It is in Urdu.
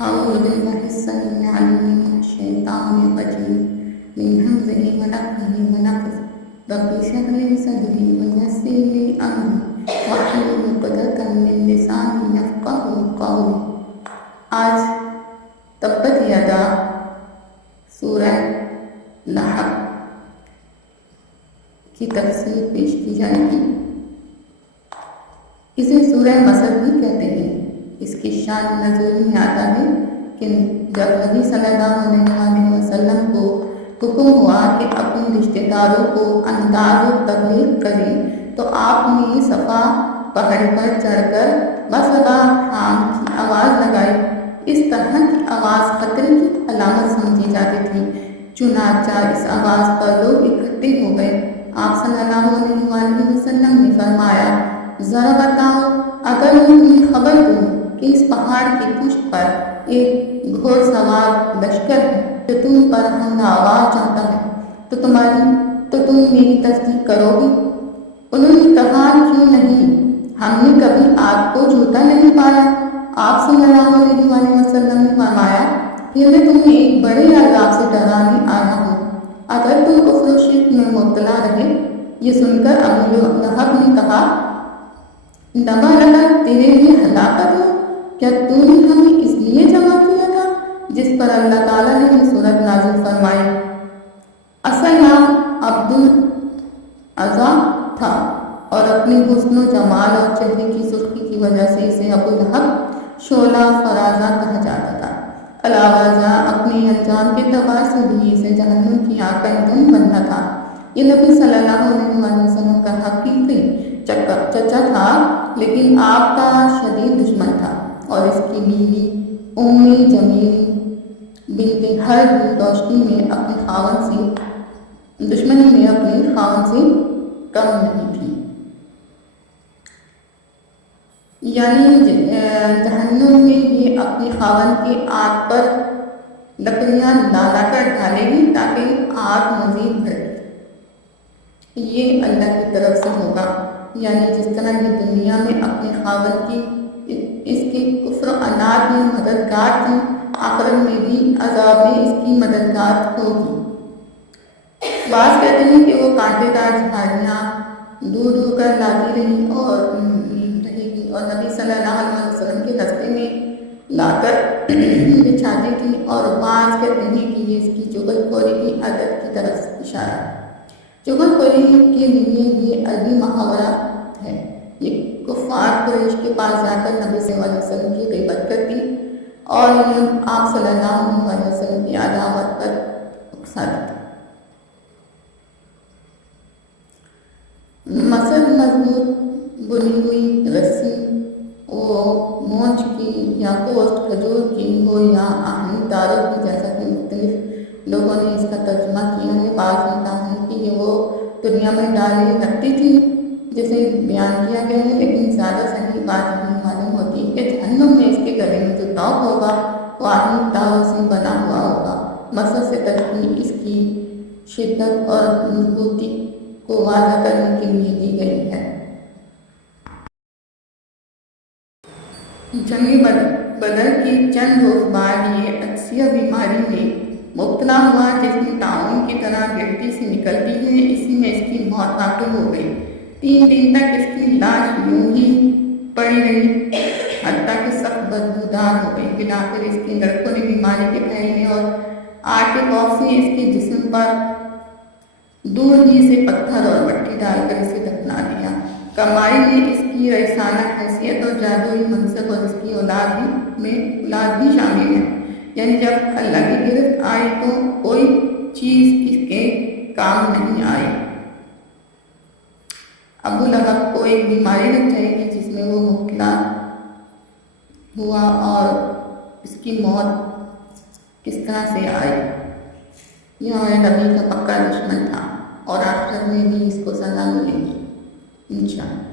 أعوذ بالله السميع العليم من الشيطان الرجيم من همزه ونفخه ونفثه رب اشرح لي صدري ويسر لي أمري واحلل عقدة من لساني يفقهوا قولي۔ آج تبت یدا سورہ لحق کی تفسیر پیش کی جائے گی۔ اسے سورہ مصر بھی کہتے ہیں۔ اس کی شان نزول میں آتا ہے کہ جب نبی صلی اللہ علیہ وسلم کو حکم ہوا کہ اپنے رشتہ داروں کو انداز و تبلیغ کریں تو آپ نے صفا پہاڑی پر چڑھ کر بسبا خام کی آواز لگائی۔ اس طرح کی آواز خطرے کی علامت سمجھی جاتی تھی، چنانچہ اس آواز پر لوگ اکٹھے ہو گئے۔ آپ صلی اللہ علیہ وسلم نے فرمایا، ذرا بتاؤ، اگر میں تمہیں خبر دوں کہ اس پہاڑ کی پشت پر ایک گھوڑ سوار لشکر ہے جو تم پر حملہ آور چاہتا ہے تو تم میری تصدیق کرو گے؟ انہوں نے کہا، کیوں نہیں، ہم نے کبھی آپ کو جھوٹا نہیں پایا۔ آپ صلی اللہ علیہ وسلم نے فرمایا، پھر میں تمہیں ایک بڑے عذاب سے ڈرانے آیا ہوں، اگر تم کفر و شرک میں مبتلا رہے۔ یہ سن کر ابو لہب نے کہا، نبا لگا تیرے لیے ہلاکت ہو، کیا تو نے ہمیں اس لیے جمع کیا تھا؟ جس پر اللہ تعالیٰ نے یہ صورت نازل فرمائی۔ اصل نام عبد العزا تھا اور اپنے حسن و جمال اور چہرے کی سرخی کی وجہ سے اسے ابو لہب شعلہ فرازہ کہا جاتا تھا۔ علاوہ ازاں اپنے انجام کے اعتبار سے بھی اسے جہنم کی آگ کا ایندھن بننا تھا۔ یہ نبی صلی اللہ علیہ وسلم کا حقیقی چچا تھا، لیکن آپ کا شدید دشمن تھا، اور اس کی بیوی ام جمیل بنت حرب دشمنی میں اپنے خاوند سے کم نہیں تھی۔ یعنی جہنم میں یہ اپنے خاوند کے آگ پر لکڑیاں لا کر ڈالے گی تاکہ آگ مزید بڑھے۔ یہ اللہ کی طرف سے ہوگا، یعنی جس طرح یہ دنیا میں اپنے خاوند کی اس کے کفر و عناد میں مددگار تھی، آخرت میں بھی عذاب میں اس کی مددگار ہوگی۔ بعض کہتے ہیں کہ وہ کانٹے دار جھاڑیاں دور کر لاتی رہی اور نبی صلی اللہ علیہ وسلم کے راستے میں لا کر بچھاتی تھی، اور بعض کہتے ہیں کہ یہ اس کی چغل خوری کی عادت کی طرف اشارہ ہے۔ چغل خوری کے لیے یہ عربی محاورہ ہے۔ یہ کفار قریش کے پاس جا کر نبی صلی اللہ علیہ وسلم کی غیبت کرتی اور انہیں آپ صلی اللہ علیہ وسلم کی عداوت پر اکساتی تھی۔ مثل مضبوط بنی ہوئی رسی وہ مونچ کی یا گوشت کھجور کی ہو یا آہنی تاروں کی، جیسا کہ مختلف لوگوں نے اس کا ترجمہ کیا ہے۔ بعض نے کہا ہے کہ یہ وہ دنیا میں ڈالے رکھتی تھی جسے بیان کیا گیا ہے، لیکن زیادہ صحیح بات نہیں معلوم ہوتی کہ جہنم میں اس کے گلے میں جو تاؤ ہوگا وہ آہنی تاروں سے بنا ہوا ہوگا۔ مثل سے تشبیہ اس کی شدت اور مضبوطی کو واضح کرنے کے لیے دی گئی ہے۔ جنگ بدر کی چند روز بعد یہ عطسیہ بیماری میں مبتلا ہوا، جس میں تعاون کی طرح گرتی سے نکلتی ہے۔ اسی میں اس کی موت واقع ہو گئی۔ 3 دن تک اس کی لاش یوں ہی پڑی رہی، حتیٰ کہ سخت بدبودار ہو گئی۔ بلاخر اس کے لڑکوں نے بیماری کے پھیلنے اور آگ کے خوف سے اس کے جسم پر دور ہی سے پتھر اور مٹی ڈال کر اسے دفنا دیا۔ کمائی میں اس کی رئیسانہ حیثیت اور جادوئی منصب اور اس کی اولاد بھی شامل ہے، یعنی جب اللہ کی گرفت آئی تو کوئی چیز اس کے کام نہیں آئی۔ ابو لہب کو ایک بیماری لگ جائے گی جس میں وہ مبتلا ہوا، اور اس کی موت کس طرح سے آئی۔ یہ ہمارے نبی کا پکا دشمن تھا، اور آخرت میں بھی اس کو سزا ملے گی انشاءاللہ۔